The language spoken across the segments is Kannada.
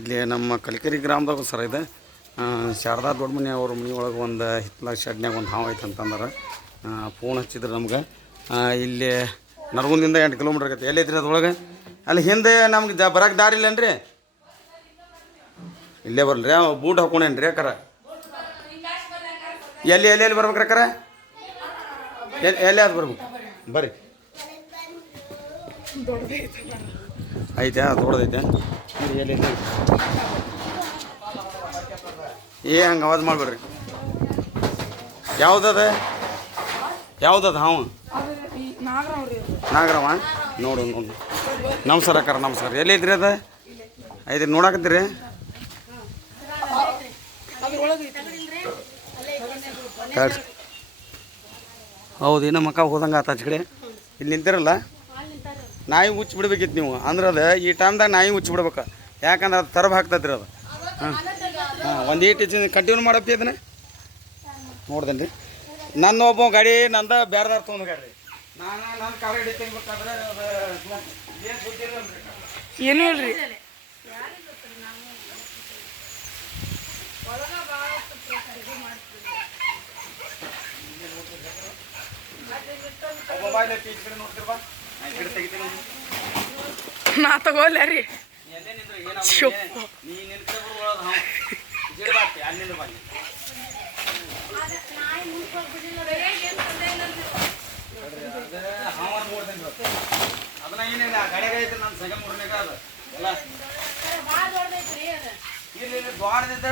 ಇಲ್ಲಿ ನಮ್ಮ ಕಲಿಕೆರೆ ಗ್ರಾಮದಾಗ ಸರ್ ಇದೆ ಶಾರದಾ ದೊಡ್ಡ ಮನೆ ಅವ್ರ ಮನೆ ಒಳಗೆ ಒಂದು ಹಿತ್ತಲ ಶೆಡ್ನ್ಯಾಗ ಒಂದು ಹಾವು ಐತೆ ಅಂತಂದ್ರೆ ಫೋನ್ ಹಚ್ಚಿದ್ರು ನಮ್ಗೆ. ಇಲ್ಲಿ ನರಗುಂದಿಂದ 8 ಕಿಲೋಮೀಟ್ರ್ ಆಗೈತೆ. ಎಲ್ಲೈತ್ರಿ ಅದ್ರೊಳಗೆ? ಅಲ್ಲಿ ಹಿಂದೆ ನಮ್ಗೆ ಬರೋಕೆ ದಾರಿ ಇಲ್ಲೇನ್ರಿ? ಇಲ್ಲೇ ಬರಲ್ರಿ. ಬೂಟ್ ಹಾಕೊಂಡೇನ್ರಿ ಅಕ್ಕಾರ? ಎಲ್ಲಿ ಬರ್ಬೇಕ್ರಿ ಅಕ್ಕಾರ? ಎಲ್ಲಿ ಅದು ಬರ್ಬೇಕು ಬರ್ರಿ. ಐತೆ ದೊಡ್ಡದೈತೆ. ಎಲ್ಲಿ ಹಂಗೆ ಆವಾಜ್ ಮಾಡ್ಬೇಡ್ರಿ. ಯಾವುದದ ಹಾವು? ನಾಗರವ ನೋಡು. ನಮಸ್ಕಾರ ಅಕ್ಕಾರ, ನಮಸ್ಕಾರ. ಎಲ್ಲಿ ಐತ್ರಿ ಅದು? ಐತ್ರಿ ನೋಡಾಕತ್ತೀರಿ? ಹೌದು, ಇನ್ನೂ ಮಕ್ಕ ಹೋದಂಗೆ ಆತ ಆಚೆ ಕಡೆ. ಇಲ್ಲಿ ನಿಂತಿರಲ್ಲ, ನಾಯಿ ಹುಚ್ಚಿ ಬಿಡ್ಬೇಕಿತ್ತು ನೀವು. ಅಂದ್ರೆ ಅದು ಈ ಟೈಮ್ದಾಗ ನಾಯಿ ಹುಚ್ಚಿ ಬಿಡ್ಬೇಕು. ಯಾಕಂದ್ರೆ ಅದು ತರಬ ಹಾಕ್ತದ್ರಿ ಅದು. ಒಂದು ಕಂಟಿನ್ಯೂ ಮಾಡಪ್ಪಿ ಅದನ್ನ ನೋಡ್ದೇನೆ ರೀ. ನನ್ನ ಒಬ್ಬ ಗಾಡಿ ನಂದ ಬೇರೆದಾರ ತೊಗೊಂಡು ಗಾಡಿ ನನ್ನ ಕಾರ್ ಗಾಡಿ ತೆಗಿಬೇಕಾದ್ರೆ ಏನು ಸುದ್ದಿ ಏನು ಹೇಳ್ರಿ. ನಾ ತಗೋಲ್ಲ ರೀ. ಅದನ್ನ ಏನಿಲ್ಲ ಗಾಡಿಯಾಗ ಐತೆ. ನನ್ನ ಸಗ ಮೂರನೇಗ ಅದು ಎಲ್ಲ ಇಲ್ಲಿ ದ್ವಾರದಿದ್ದ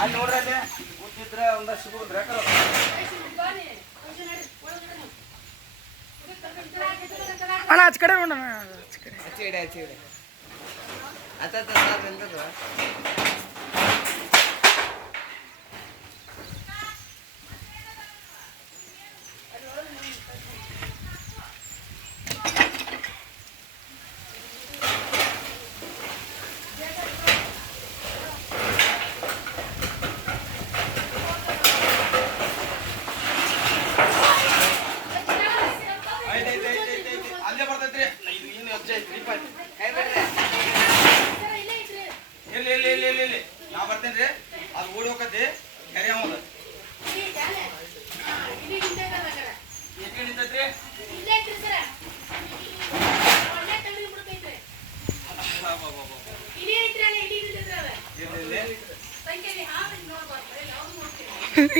ಅಲ್ಲಿ ನೋಡ್ರಿ. ಅಲ್ಲಿ ಕೂತಿದ್ರೆ ಒಂದಷ್ಟು ಸಿಗೋದ್ರಿ. ಅಣ್ಣ ಆಚ ಕಡೆ ನೋಡೋಣ. ಅಲ್ಲೇ ಬರ್ತೈತ್ರಿ. ಇದು ಏನು ಅಜ್ಜ ಐತ್ರಿ. ಇಲ್ಲಿ ನಾ ಬರ್ತೇನೆ ರೀ. ಅದು ಓಡಿ ಹೋಗತ್ತೆ ಕರಿ ಅವದ ನಿಂತೈತ್ರಿ.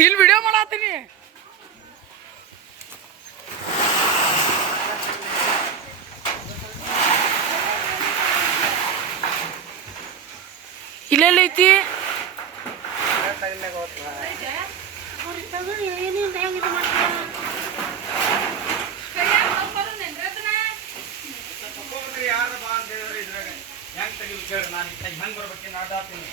ಇಲ್ಲಿ ವಿಡಿಯೋ ಮಾಡತ್ತೀನಿ. ಇಲ್ಲೆಲ್ಲೈತಿ? ಯಾರು ಬಾ ಅಂತ ಹೇಳಿದ್ರೆ ಇದ್ರಾಗ ಹೆಂಗೆ ತೆಗಿಬೇಕು ಹೇಳಿ. ನಾನು ಹೆಂಗೆ ಬರ್ಬೇಕೇನು ಆಡಾತೀನಿ.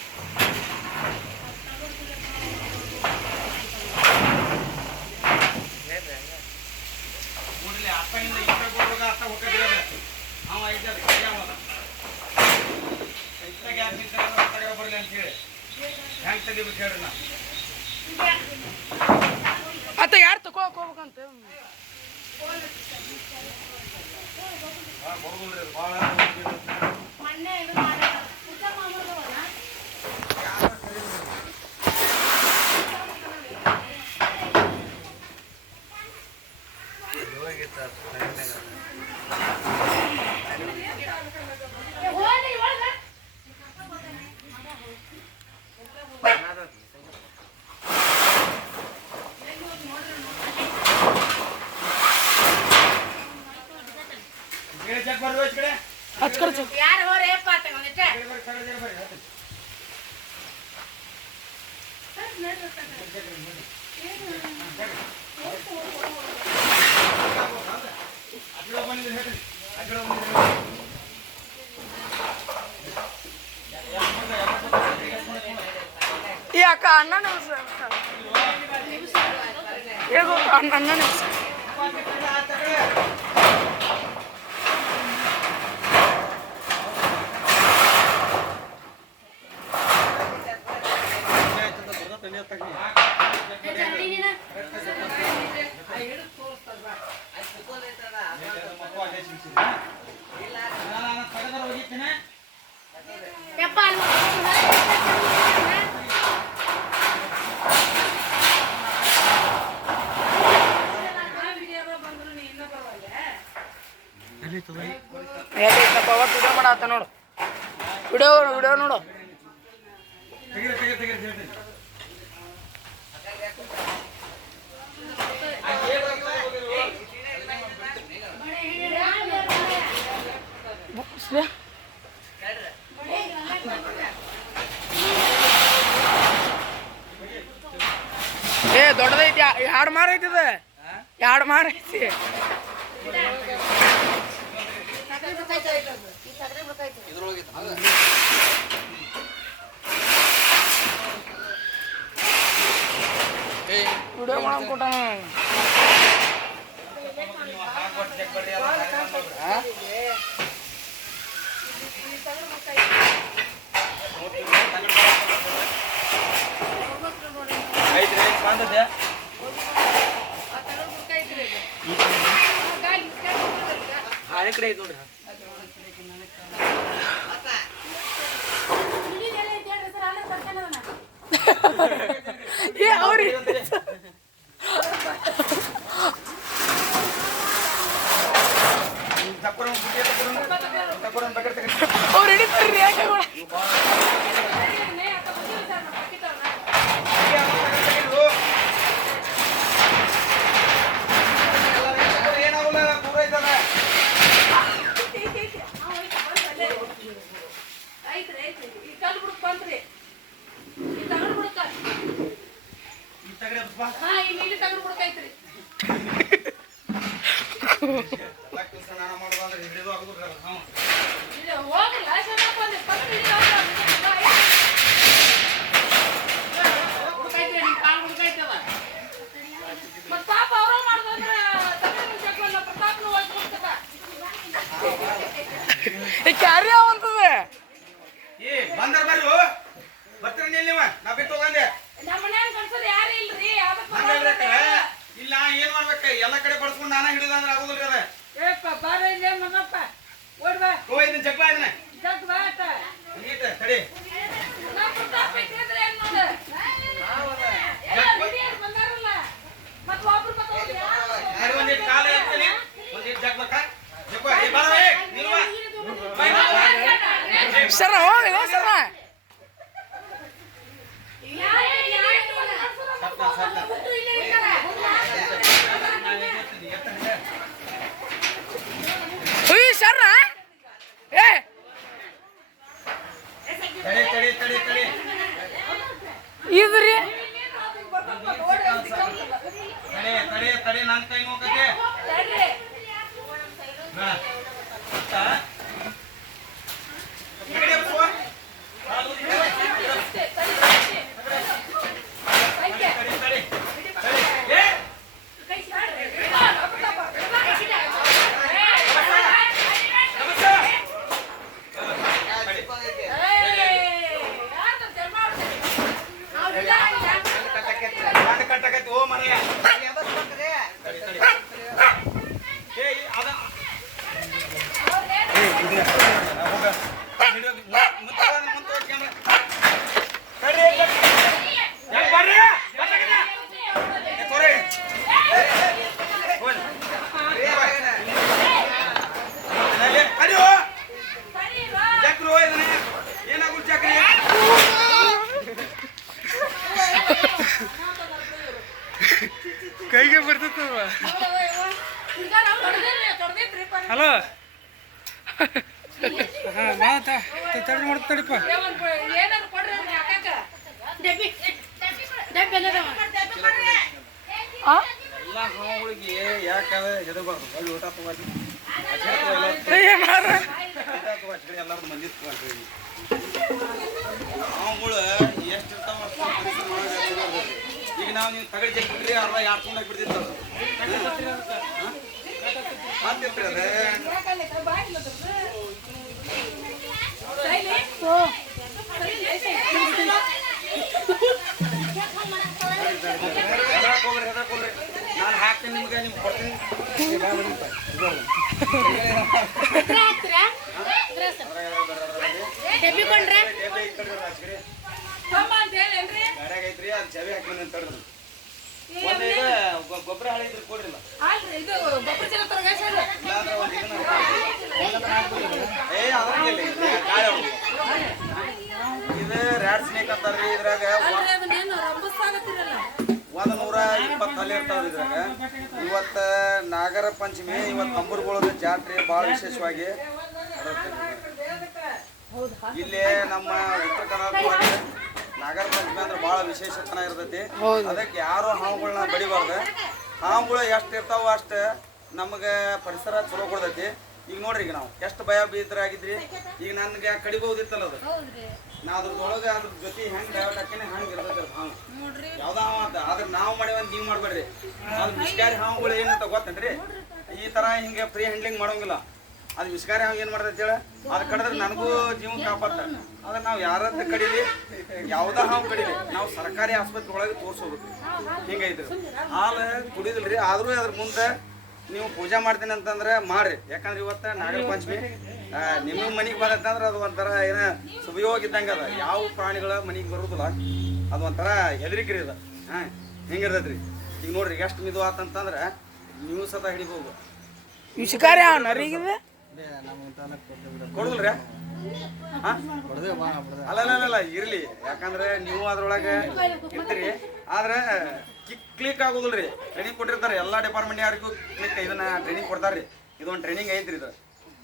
ಕೂಡಲೇ ಅಪ್ಪಯಿಂದ ಇಷ್ಟ ಕೊಡುವಾಗ ಅತ್ತ ಹೋಗ್ತಿರ ಅವ ಐತದ ಕೈಯಾವದ ಇಷ್ಟ ಗ್ಯಾಸ್ ನಿಂತ ಬರಲಿ ಅಂತ ಹೇಳಿ ಹೆಂಗೆ ತೆಗಿಬೇಕು ಹೇಳ್ರಿ. ನಾ ಅತ್ತ ಯಾರು ತಗೋಬೇಕಂತ ಭಾಳ ಯಾರು ಹೋರೆ ಈ ಅಕ್ಕ ಅಣ್ಣನೇ ಹೇಗೋ ಅಣ್ಣನೇ ವಿಡಿಯೋ ಮಾಡತ್ತ ನೋಡು ವಿಡಿಯೋ ವಿಡಿಯೋ ನೋಡು ಏ ದೊಡ್ಡದೈತಿ ಎರಡು ಮಾರ ಐತಿದ ಎರಡು ಮಾರ ಐತಿ ವಿಡಿಯೋ ಮಾಡ್ಕೊಟ್ಟ ಕಡೆ ಐತಿ ನೋಡ್ರಿ ಅವ್ರಿ ಅವ್ರು ಹಿಡಿತಾರ್ರಿ ಯಾಕೆ ಕ್ಯಾರಿ ಅವಂತದೆ ಬಂದರ್ ಬರ್ರು ಬರ್ತೀರಿ ನೀವು ನಾ ಬಿಟ್ಟು ಹೋಗಂದೆ ಇಲ್ಲ ಏನ್ ಮಾಡ್ಬೇಕ ಎಲ್ಲ ಕಡೆ ಬಡ್ಸ್ಕೊಂಡು ನಾನ ಹಿಡಿದ ಅಂದ್ರೆ ಆಗೋದಿಲ್ರಿ ಅದ ಇದನ್ನ ಜಗ್ಲ ಇದನ್ನ ತಡಿ ಒಂದಿಟ್ಟು ಕಾಲ ಇರ್ತೀನಿ ಒಂದಿಟ್ಟು ಜಗ್ಲಕ್ಕ ಸರ ಹೋಗಿ ಸರ ಸರ ಏ ಇದ್ರಿ ತಡಿ ನನ್ನ ಕೈ ನೋಕತೆ ಓ ಮನೆಯ ಕೈಗೆ ಬರ್ತದ ಹಲೋ ಹಾಂ ಮಾತಾ ತಡಿ ಮಾಡ್ತಾಡಿಪ್ಪ ಎಲ್ಲ ಹಾವುಗಳಿಗೆ ಯಾಕಂದ್ರೆ ಹೆದಬಾರ್ದು ಅಲ್ಲಿ ಊಟ ತಗೋರಿ ಎಲ್ಲರೂ ಮಂದಿ ತಗೊಂಡ್ರಿ ಹಾವುಗಳು ಎಷ್ಟು ಇರ್ತಾವ ಈಗ ನಾವು ನೀವು ತಗಡಿ ಜಗ್ಬಿಟ್ರಿ ಅರ್ಧ 2 ತಿಂಗಳಿಗೆ ಬಿಡ್ತಿತ್ತು ಮಾತಿರ್ತೀರಿ ಅದೇ ಹೆದರ್ಕೋಬ್ರಿ ನಾನು ಹಾಕ್ತೀನಿ ನಿಮ್ಗೆ ಕೊಡ್ತೀನಿ ಗೊಬ್ಬರ ಹಳಿದ್ರು ಕೊಡ್ರಿಲ್ಲ ಇದು ರ್ಯಾಡ್ ಸ್ನೇಕ್ ಅಂತಾರ್ರಿ. ಇದ್ರಾಗ 120 ಹಲ್ಲಿ ಇರ್ತಾವ್ರಿ. ಇದ್ರಾಗ ಇವತ್ತು ನಾಗರ ಪಂಚಮಿ, ಇವತ್ತು ಅಂಬರ್ಗೊಳದ ಜಾತ್ರೆ ಭಾಳ ವಿಶೇಷವಾಗಿ ಇಲ್ಲಿ ನಮ್ಮ ಉತ್ತರ ಕರ್ನಾಟಕದಾಗ ನಾಗರ ಪಂಚಮಿ ಅಂದ್ರೆ ಭಾಳ ವಿಶೇಷತನ ಇರ್ತೈತಿ. ಅದಕ್ಕೆ ಯಾರು ಹಾವುಗಳನ್ನ ಬಡಿಬಾರ್ದು. ಹಾವುಗಳು ಎಷ್ಟು ಇರ್ತಾವ ಅಷ್ಟು ನಮಗೆ ಪರಿಸರ ಚಲೋ ಕೊಡ್ತೈತಿ. ಈಗ ನೋಡ್ರಿ, ಈಗ ನಾವು ಎಷ್ಟು ಭಯ ಬೀದ್ರಾಗಿದ್ರಿ. ಈಗ ನನ್ಗೆ ಕಡಿಬೋದಿತ್ತಲ್ಲ ಅದು, ನಾ ಅದ್ರದೊಳಗೆ ಅದ್ರ ಜೊತೆ ಹೆಂಗೆ ಡೈವರ್ಟ್ ಹಾಕಿನೇ ಹಂಗೆ ಇರ್ತೈತಿ ಹಾವು. ಯಾವ್ದು ಹಾವು ಅಂತ ಆದ್ರೆ ನಾವು ಮಾಡಿವಂತ ನೀವು ಮಾಡ್ಬೇಡ್ರಿ. ಅದು ವಿಷಕಾರಿ ಹಾವುಗಳು ಏನಂತ ಗೊತ್ತೇನ್ರಿ? ಈ ಥರ ಹಿಂಗೆ ಫ್ರೀ ಹ್ಯಾಂಡ್ಲಿಂಗ್ ಮಾಡೋಂಗಿಲ್ಲ. ಅದು ವಿಷಕಾರಿ ಹಾವು ಏನು ಮಾಡ್ತೈತಿ ಹೇಳ, ಅದು ಕಡಿದ್ರೆ ನನಗೂ ಜೀವ ಕಾಪಾಡ್ತ. ಆದ್ರೆ ನಾವು ಯಾರದ್ದು ಕಡೀಲಿ, ಯಾವುದೇ ಹಾವು ಕಡೀಲಿ, ನಾವು ಸರ್ಕಾರಿ ಆಸ್ಪತ್ರೆ ಒಳಗೆ ತೋರಿಸೋದು. ಹಿಂಗೈತ್ರಿ. ಹಾಲು ಕುಡಿದಿಲ್ರಿ, ಆದರೂ ಅದ್ರ ಮುಂದೆ ನೀವು ಪೂಜೆ ಮಾಡ್ತೀನಿ ಅಂತಂದ್ರೆ ಮಾಡ್ರಿ. ಯಾಕಂದ್ರೆ ಇವತ್ತು ನಾಗರ ಪಂಚಮಿ ನಿಮ್ಮ ಮನೆಗೆ ಬಂದೈತಂದ್ರೆ ಅದು ಒಂಥರ ಏನೋ ಸುಪಯೋಗ ಇದ್ದಂಗೆ ಅದ. ಯಾವ ಪ್ರಾಣಿಗಳ ಮನೆಗೆ ಬರೋದಿಲ್ಲ, ಅದು ಒಂಥರ ಹೆದರಿಕ್ರಿ ಅದು. ಹಿಂಗಿರ್ತೈತಿ ರೀ. ಈಗ ನೋಡ್ರಿ ಎಷ್ಟು ಮಿದು ಆತಂತಂದ್ರೆ ನೀವು ಸತ ಹಿಡಿಬೋದು. ವಿಷಕಾರಿ ನರಿಗಿದೆ ಕೊಡುದಿಲ್ರಿ? ಅಲ್ಲ ಇರ್ಲಿ, ಯಾಕಂದ್ರೆ ನೀವು ಅದ್ರೊಳಗೆ ಇರ್ತೀರಿ. ಆದ್ರೆ ಕ್ಲಿಕ್ ಆಗೋದಿಲ್ರಿ. ಟ್ರೈನಿಂಗ್ ಕೊಟ್ಟಿರ್ತಾರೆ ಎಲ್ಲ ಡಿಪಾರ್ಟ್ಮೆಂಟ್ ಯಾರಿಗೂ ಕ್ಲಿಕ್ ಇದನ್ನ ಟ್ರೈನಿಂಗ್ ಕೊಡ್ತಾರ್ರಿ. ಇದೊಂದು ಟ್ರೈನಿಂಗ್ ಐತ್ರಿ ಇದು.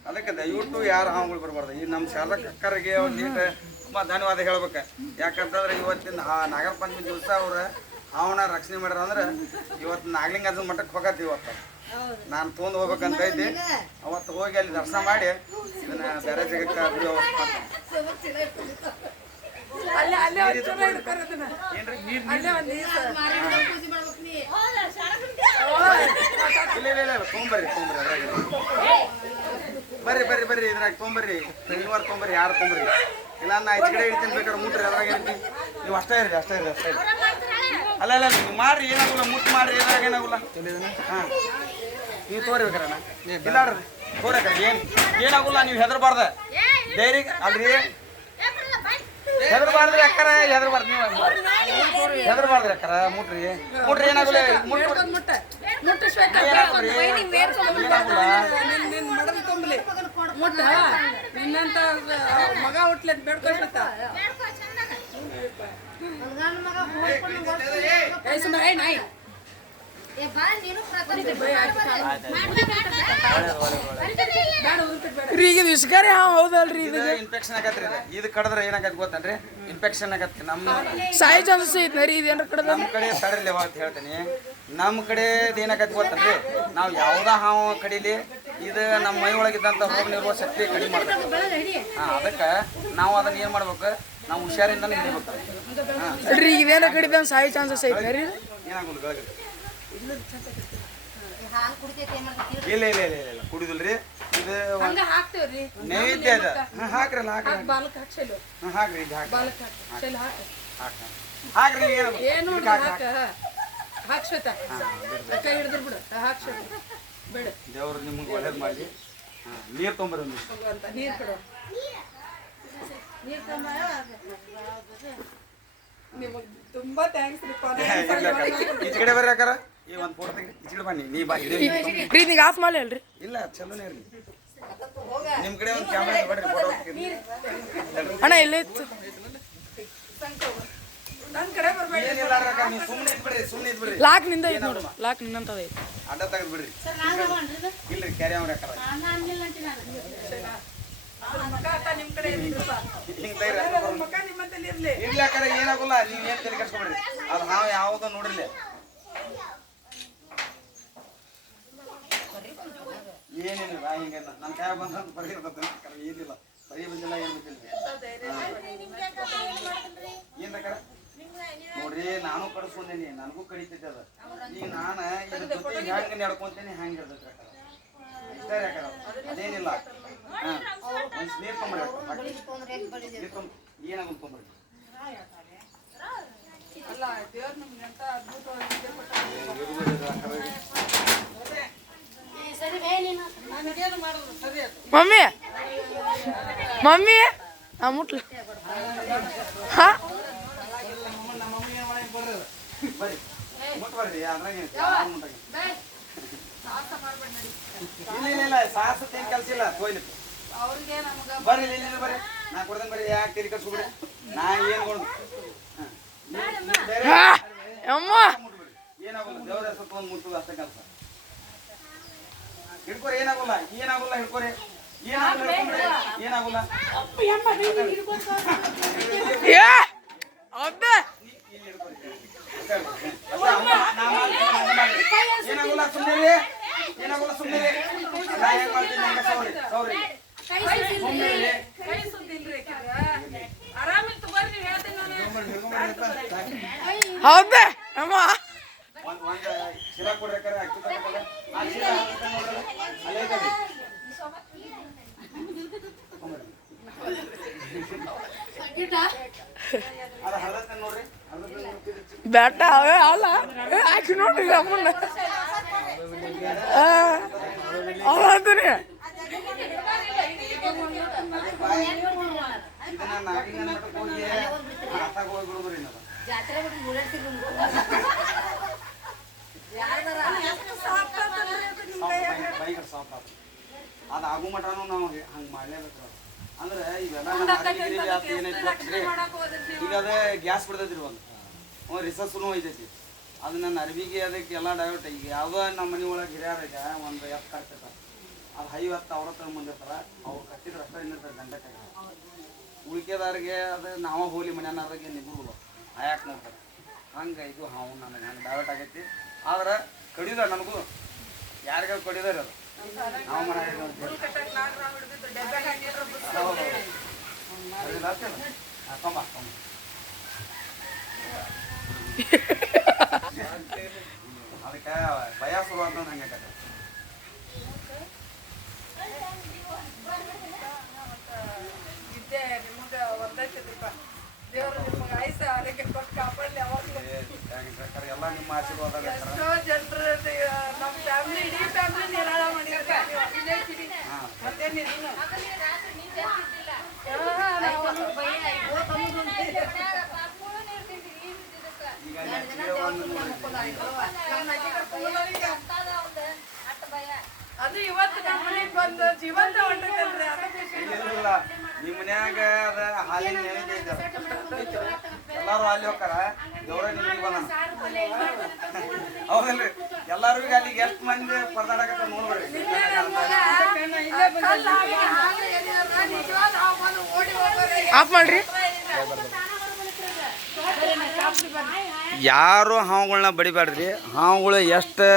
ಅದಕ್ಕೆ ದಯವಿಟ್ಟು ಯಾರು ಹಾವುಗಳು ಬರಬಾರ್ದು. ಈ ನಮ್ಮ ಶಾರದಾ ಅಕ್ಕರಿಗೆ ಒಂದು ನೀಟ್ ತುಂಬ ಧನ್ಯವಾದ ಹೇಳ್ಬೇಕು. ಯಾಕಂತಂದ್ರೆ ಇವತ್ತಿನ ನಾಗರ ಪಂಚಮಿ ದಿವಸ ಅವ್ರ ಹಾವನ್ನ ರಕ್ಷಣೆ ಮಾಡ್ಯಾರ ಅಂದ್ರೆ ಇವತ್ತು ನಾಗಲಿಂಗದ ಮಠಕ್ಕೆ ಹೋಗತ್ತಿ. ಇವತ್ತು ನಾನು ತೊಗೊಂಡು ಹೋಗ್ಬೇಕಂತ ಐತಿ. ಅವತ್ತು ಹೋಗಿ ಅಲ್ಲಿ ದರ್ಶನ ಮಾಡಿ ಇದನ್ನ ಬೇರೆ ಜಾಗಕ್ಕೆ ಬರ್ರಿ ಇದ್ರಾಗ ತೊಗೊಂಬರ್ರಿ. ಶನಿವಾರ ತೊಗೊಂಬರ್ರಿ, ಯಾರು ತೊಗೊಂಬರ್ರಿ. ಇಲ್ಲ ನಾ ಈಚೆ ಕಡೆ ಇಡ್ತೀನಿ, ಬೇಕಾದ್ರೆ ಮುಟ್ರಿ. ಅದ್ರಾಗ ಇರ್ತೀನಿ, ನೀವು ಅಷ್ಟೇ ಇರ್ರಿ. ಅಲ್ಲ ನೀವು ಮಾಡ್ರಿ, ಏನಾಗಲ್ಲ. ಮುಟ್ಟು ಮಾಡ್ರಿ, ಇದ್ರಾಗ ಏನಾಗಲ್ಲ. ಹಾಂ, ನೀವು ತೋರಿಬೇಕಾರ ಇಲ್ಲಾಡ್ರಿ, ತೋರಕ ಏನಾಗಲ್ಲ. ನೀವು ಹೆದರ್ಬಾರ್ದ. ಡೈರಿ ಅಲ್ರಿ, ಹೆದರ್ಬಾರ್ದ್ರಿ ಅಕ್ಕಾರ, ಹೆದರ್ಬಾರ್ದು. ನೀವು ಹೆದರ್ಬಾರ್ದ್ರಿ ಅಕ್ಕಾರ. ಮುಟ್ರಿ ಏನಾಗಲ್ಲ. ನಿನ್ನಂತ ಮಗ ಹುಟ್ಲಿ ಬೇಡ್ಕೊಳ್ತ ಈಗ ವಿಷಕಾರಿ ಹಾವು ಹೌದಲ್ರಿ? ಇದು ಇನ್ಫೆಕ್ಷನ್ ಆಗತ್ರಿ. ಇದು ಕಡದ್ರೆ ಏನಾಗತ್ತೆ ಗೊತ್ತನ್ರಿ? ಇನ್ಫೆಕ್ಷನ್ ಆಗತ್ತೆ. ನಮ್ಮ ಸಾಯಿ ಚಾನ್ಸಸ್ ಐತ್ರಿ. ಇದೇನ್ರ ಕಡದ ನಮ್ಮ ಕಡೆ ತಡಲಿ ಅಂತ ಹೇಳ್ತೀನಿ. ನಮ್ಮ ಕಡೆ ಏನಾಗತ್ತೆ ಗೊತ್ತನ್ರಿ? ನಾವು ಯಾವುದೇ ಹಾವು ಕಡೀಲಿ, ಇದು ನಮ್ಮ ಮೈ ಒಳಗಿದ್ದಂಥ ರೋಗ ನಿರೋಧಕ ಶಕ್ತಿ ಕಡಿಮೆ ಮಾಡ್ಬೇಕು. ಅದಕ್ಕೆ ನಾವು ಅದನ್ನ ಏನು ಮಾಡ್ಬೇಕು? ನಾವು ಹುಷಾರಿಂದಾನೆ ಹಿಡಿಬೇಕು. ರೀ ಇದೇನ ಕಡಿದ ಸಾಯಿ ಚಾನ್ಸಸ್ ಐತೆ ರೀ? ಏನಾಗೋದು ಇಲ್ಲ ಕುಡಿದಿಲ್ರಿ. ಇದು ನೈವೇದ್ಯ ಅದ. ಹಾಕ್ರಲ್ಲ, ಹಾಕ್ರಿ ಏನು ಹಾಕ್ಸ್ವೇತ ಕೈ ಹಿಡಿದ್ರು ಬಿಡು. ಬೇಡ, ದೇವ್ರು ನಿಮ್ಗೆ ಒಳ್ಳೇದು ಮಾಡಿ. ನೀರು ತೊಂಬರಿ, ನೀರು ಕೊಡು. ನಿಮಗೆ ತುಂಬಾ ಥ್ಯಾಂಕ್ಸ್ ರೀ. ಈಚೆ ಕಡೆ ಬರ್ರಿ ಅಕ್ಕಾರ. ಈ ಒಂದು ಫೋಟೋ ತೆಗಿ. ಈಚೆ ಕಡೆ ಬನ್ನಿ. ನೀ ಬಾ. ಈಗ ಆಫ್ ಮಾಡಿ ಅಲ್ರಿ? ಇಲ್ಲ, ಚಲೋನೇ ಇರಲಿ. ನಿಮ್ಮ ಕಡೆ ಒಂದು ಕ್ಯಾಮ್ರಾ ಬರ್ರಿ, ಫೋಟೋ ಅಣ್ಣ ಎಲ್ಲೇ ಇತ್ತು ನನ್ನ ಕಡೆ ಬರಬೇಡಿ. ಏನಿಲ್ಲ ಅಕ್ಕ, ನೀವು ಸುಮ್ಮನೆ ಇದ್ಬಿಡ್ರಿ. ಲಾಕ್ ನಿಂದ ಐತೆ ನೋಡು, ಲಾಕ್ ನಿನ್ನಂತದ ಐತೆ. ಅಡ್ಡ ತೆಗೆದು ಬಿಡ್ರಿ. ಇಲ್ರಿ, ಕ್ಯಾರಿ ಅವ್ರ ಅಕ್ಕ ನಿಮ್ಮ ಕಡೆ ಇರ್ಲಿಪ್ಪ. ಹಿಂಗೆ ತೈರಿ ಮಕ್ಕ ನಿಮ್ಮಂತಲ್ಲಿ ಇರ್ಲಿ. ಇರ್ಲಿ ಅಕ್ಕಾರ, ಏನಾಗಲ್ಲ. ನೀವು ಏನು ತಲೆ ಕೆಡ್ಸ್ಕೊಬೇಡ್ರಿ. ಅದು ಹಾವು ಯಾವುದೋ ನೋಡಿರ್ಲಿ. ಏನೇನಿಲ್ಲ, ಹಿಂಗೆ ನನ್ನ ಕೈ ಬಂದಂತ ಬರೀ ಇರ್ತದೆ. ಏನಿಲ್ಲ, ಬರೀ ಬಂದಿಲ್ಲ, ಏನು ಗೊತ್ತಿಲ್ಲ. ಏನು ಬೇಕಾರ ನೋಡ್ರಿ, ನಾನು ಕಡಿಸ್ಕೊಂಡೇನಿ, ನನಗೂ ಕಡಿತೈತೆ ಅದು. ಈಗ ನಾನು ಇದ್ರ ಜೊತೆ ಹೆಂಗೆ ನಡ್ಕೊಂತೇನೆ ಹೆಂಗೆ ಇರ್ತೈತೆ ಅಕ್ಕ. ಇಷ್ಟೇ ಅಕ್ಕ, ಅದೇನಿಲ್ಲ. ಹಾಂ, ಒಂದು ನೀರು ತೊಂಬರ್ರಿ. ಏನಾಗ ತೊಂಬರ್ರಿ. ಅಲ್ಲ, ದೇವ್ರು ನಮ್ಗೆ ಎಂತ ಅದ್ಭುತವಾಗಿ ಮಮ್ಮಿ ಮಮ್ಮಿ ಮುಟ್ಲ ಹಾ ಬರ್ರಿ ಮುಟ್ ಬರ್ರಿ ಅದ್ರಾಗ ಇಲ್ಲ ಸಾಹಸತ್ತೇನು ಕೆಲಸ ಇಲ್ಲ ಹೋಯ್ಲಿಕ್ಕೆ ಅವ್ರಿಗೆ ನಮ್ಗ ಬರ್ರಿ ಇಲ್ಲಿ ಬರ್ರಿ ನಾ ಕೊಡ್ದೇನೆ ಬರ್ರಿ ಯಾಕೆ ತೆಲಿ ಕಟ್ಸ್ಕೊಬಿಡ್ರಿ ನಾ ಏನು ಕೊಡೋದು ಅಮ್ಮ ಏನಾಗಲ್ಲ ದೇವ್ರ ಹೆಸರು ತೊಗೊಂಡು ಮುಟ್ಟುದು ಅಷ್ಟೇ ಕೆಲಸ ಹಿಡ್ಕೊರಿ ಏನಾಗಲ್ಲ ಹಿಡ್ಕೊರಿ ಏನಾಗಲ್ಲ ಏ ಅಬ್ಬ ಏನಾಗಲ್ಲ ಸುಮ್ಮನೆ ನಾ ಹೆಂಗ್ ಮಾಡ್ತೀನಿ ಹಂಗ ಸೌರಿ ಕೈ ಸುದ್ದಿಲ್ರಿ ಆರಾಮಿತ್ತು ಬರ್ರಿ ಹೇಳ್ತೀನಿ ನಾನು ಹೌದ ಅಮ್ಮ ಒಂದು ಶಿರಾ ಕೊಡ್ಬೇಕಾರೆ ಅಕ್ಕಿ ತಗೊಂಡ್ರೆ ಆ ಶಿರಾ ಹಾಕ್ತಾರೆ ನೋಡ್ರಿ ಅಲ್ಲೇ ಐತಲ್ರಿ ಅದು ಹಳದತ್ತೆ ನೋಡ್ರಿ ಬೆಟ್ಟ ಅವೇ ಅಲ್ಲ ಹಾಕಿ ನೋಡ್ರಿ ಅಮ್ಮನ್ನ ಅವತ್ತೀನಿ ಇದನ್ನ ನಾಗಿನ ಮಠಕ್ಕೆ ಹೋಗಿ ಹಾತಾಗ ಹೋಗಿ ಬಿಡುದ್ರಿ ನಾವು ಬೈಗರ್ ಸಾಫ್ಟ್ ಆಗ್ತದೆ ಅದು ಆಗೋ ಮಟನೂ ನಾವು ಹಂಗೆ ಮಾಡಲೇಬೇಕು ಅಂದ್ರೆ ಇವೆಲ್ಲ ಏನೈತಿ ಗೊತ್ತ್ರಿ ಈಗ ಅದೇ ಗ್ಯಾಸ್ ಬಿಡ್ತೈತ್ರಿ ಒಂದು ರಿಸಸ್ನು ಐತೈತಿ ಅದು ನನ್ನ ಅರ್ಬಿಗೆ ಅದಕ್ಕೆ ಎಲ್ಲ ಡೈವರ್ಟ್ ಈಗ ಯಾವುದೋ ನಮ್ಮ ಮನೆ ಒಳಗೆ ಹಿರಿಯರಾಗ ಒಂದು ಎತ್ತು ಕಟ್ತಿರ್ತಾರೆ ಅದು ಐವತ್ತು ಅವ್ರ ಹತ್ರ ಬಂದಿರ್ತಾರೆ ಅವ್ರು ಕಟ್ಟಿದ್ರೆ ಅಷ್ಟೇ ಇನ್ನಿರ್ತಾರೆ ದಂಡಕ್ಕಾಗಿ ಉಳಿಕೆದಾರಿಗೆ ಅದು ನಾವೇ ಹೋಲಿ ಮನೆಯನ್ನಾರಿಗೆ ನಿಗುರು ಆಯಾಕೆ ನೋಡ್ತಾರೆ ಹಂಗೆ ಇದು ಹಾವು ನನಗೆ ಹಂಗೆ ಡೈವರ್ಟ್ ಆಗೈತಿ ಆದ್ರೆ ಕಡಿದ ನನಗೂ ಯಾರಿಗಾರು ಕಡಿದಾರೆ ಅದು ನಾವು ಮನೆ ಅದಕ್ಕೆ ಭಯ ಶುರು ಅಂತ ಹಂಗೆ ಇದ್ದೆ ನಿಮಗ ಒಂದೈತಿದ್ರಿಪ್ಪ ದೇವ್ರು ನಿಮಗೆ ಆಯ್ಸ ಆರೋಗ್ಯ ಕೊಟ್ಟು ಕಾಪಾಡಲಿ ಅವಾಗಲೂ ಎಲ್ಲ ನಿಮ್ಮ ಆಶೀರ್ವಾದ ಎಷ್ಟೋ ಜನರು ನಮ್ಮ ಫ್ಯಾಮಿಲಿ ಇಡೀ ಫ್ಯಾಮಿಲಿ ನಿರಾಳ ಮಾಡಿರ್ತಾರೆ ಮತ್ತೇನಿಲ್ಲ ಅದು ಇವತ್ತು ನಮ್ಮ ಮನೆಗೆ ಬಂದು ಜೀವಂತ ಹೊಂಟೈತಲ್ರಿ ಇಲ್ಲ ನಿಮ್ಮ ಮನ್ಯಾಗ ಅದ ಹಾಲಿನ ನೈವೇದ್ಯ ಐತೆ ಎಲ್ಲಾರು ಅಲ್ಲಿ ಹೋಗ್ತಾರ ದೇವ್ರ ನಿಮಗೆ ಬಂದ ಹೌದಲ್ರಿ ಎಲ್ಲಾರು ಈಗ ಅಲ್ಲಿಗೆ ಎಷ್ಟು ಮಂದಿ ಪರದಾಡಕತ್ತ ನೋಡ್ಬೇಡ್ರಿ ಆಫ್ ಮಾಡ್ರಿ ಯಾರು ಹಾವುಗಳನ್ನ ಬಡಿಬೇಡ್ರಿ ಹಾವುಗಳು ಎಷ್ಟು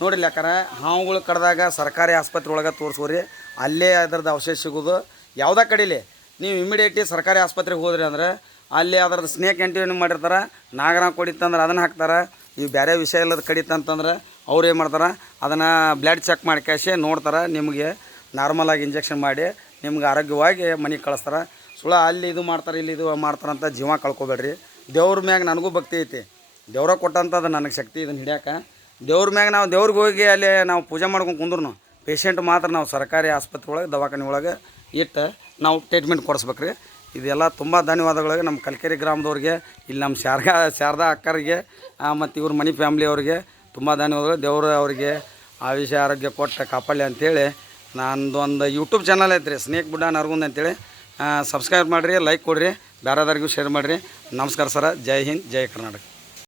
ನೋಡಿಲ್ಲ ಯಾಕಂದ್ರೆ ಹಾವುಗಳು ಕಡ್ದಾಗ ಸರ್ಕಾರಿ ಆಸ್ಪತ್ರೆ ಒಳಗೆ ತೋರಿಸೋರಿ ಅಲ್ಲೇ ಅದ್ರದ್ದು ಅವಶೇಷ ಸಿಗೋದು ಯಾವುದೇ ಕಡೀಲಿ ನೀವು ಇಮಿಡಿಯೇಟ್ಲಿ ಸರ್ಕಾರಿ ಆಸ್ಪತ್ರೆಗೆ ಹೋದ್ರಿ ಅಂದ್ರೆ ಅಲ್ಲಿ ಅದ್ರದ್ದು ಸ್ನೇಕ್ ಆ್ಯಂಟಿವೆನಿಮ್ ಮಾಡಿರ್ತಾರೆ ನಾಗರ ಕೊಡಿತಂದ್ರೆ ಅದನ್ನು ಹಾಕ್ತಾರೆ ಇವು ಬೇರೆ ವಿಷಯ ಇಲ್ಲದ ಕಡಿತಂತಂದ್ರೆ ಅವ್ರು ಏನು ಮಾಡ್ತಾರೆ ಅದನ್ನು ಬ್ಲಡ್ ಚೆಕ್ ಮಾಡಿ ಕ್ಯಾಶೆ ನೋಡ್ತಾರೆ ನಿಮಗೆ ನಾರ್ಮಲಾಗಿ ಇಂಜೆಕ್ಷನ್ ಮಾಡಿ ನಿಮ್ಗೆ ಆರೋಗ್ಯವಾಗಿ ಮನೆಗೆ ಕಳಿಸ್ತಾರೆ ಸುಳ್ಳ ಅಲ್ಲಿ ಇದು ಮಾಡ್ತಾರೆ ಇಲ್ಲಿ ಇದು ಮಾಡ್ತಾರಂತ ಜೀವ ಕಳ್ಕೊಬೇಡ್ರಿ ದೇವ್ರ ಮ್ಯಾಗ ನನಗೂ ಭಕ್ತಿ ಐತಿ ದೇವ್ರ ಕೊಟ್ಟಂಥದ್ದು ನನಗೆ ಶಕ್ತಿ ಇದನ್ನು ಹಿಡಿಯೋಕೆ ದೇವ್ರ ಮ್ಯಾಗ ನಾವು ದೇವ್ರಿಗೆ ಹೋಗಿ ಅಲ್ಲಿ ನಾವು ಪೂಜೆ ಮಾಡ್ಕೊಂಡು ಕುಂದ್ರು ಪೇಷಂಟ್ ಮಾತ್ರ ನಾವು ಸರ್ಕಾರಿ ಆಸ್ಪತ್ರೆ ಒಳಗೆ ದವಾಖಾನೆ ಒಳಗೆ ಇಟ್ಟು ನಾವು ಟ್ರೀಟ್ಮೆಂಟ್ ಕೊಡಿಸ್ಬೇಕ್ರಿ ಇದೆಲ್ಲ ತುಂಬ ಧನ್ಯವಾದಗಳಿಗೆ ನಮ್ಮ ಕಲ್ಕೆರೆ ಗ್ರಾಮದವ್ರಿಗೆ ಇಲ್ಲಿ ನಮ್ಮ ಶಾರದಾ ಅಕ್ಕರಿಗೆ ಮತ್ತು ಇವ್ರ ಮನೆ ಫ್ಯಾಮ್ಲಿಯವ್ರಿಗೆ ತುಂಬ ಧನ್ಯವಾದಗಳು ದೇವರು ಅವರಿಗೆ ಆಯುಷ್ಯ ಆರೋಗ್ಯ ಕೊಟ್ಟು ಕಾಪಾಡಲಿ ಅಂಥೇಳಿ ನಂದೊಂದು ಯೂಟ್ಯೂಬ್ ಚಾನಲ್ ಐತ್ರಿ ಸ್ನೇಕ್ ಬುಡ್ಡ ನರಗುಂದ್ ಅಂತೇಳಿ ಸಬ್ಸ್ಕ್ರೈಬ್ ಮಾಡಿರಿ ಲೈಕ್ ಕೊಡಿರಿ ಬೇರೆದವ್ರಿಗೂ ಶೇರ್ ಮಾಡಿರಿ ನಮಸ್ಕಾರ ಸರ ಜೈ ಹಿಂದ್ ಜೈ ಕರ್ನಾಟಕ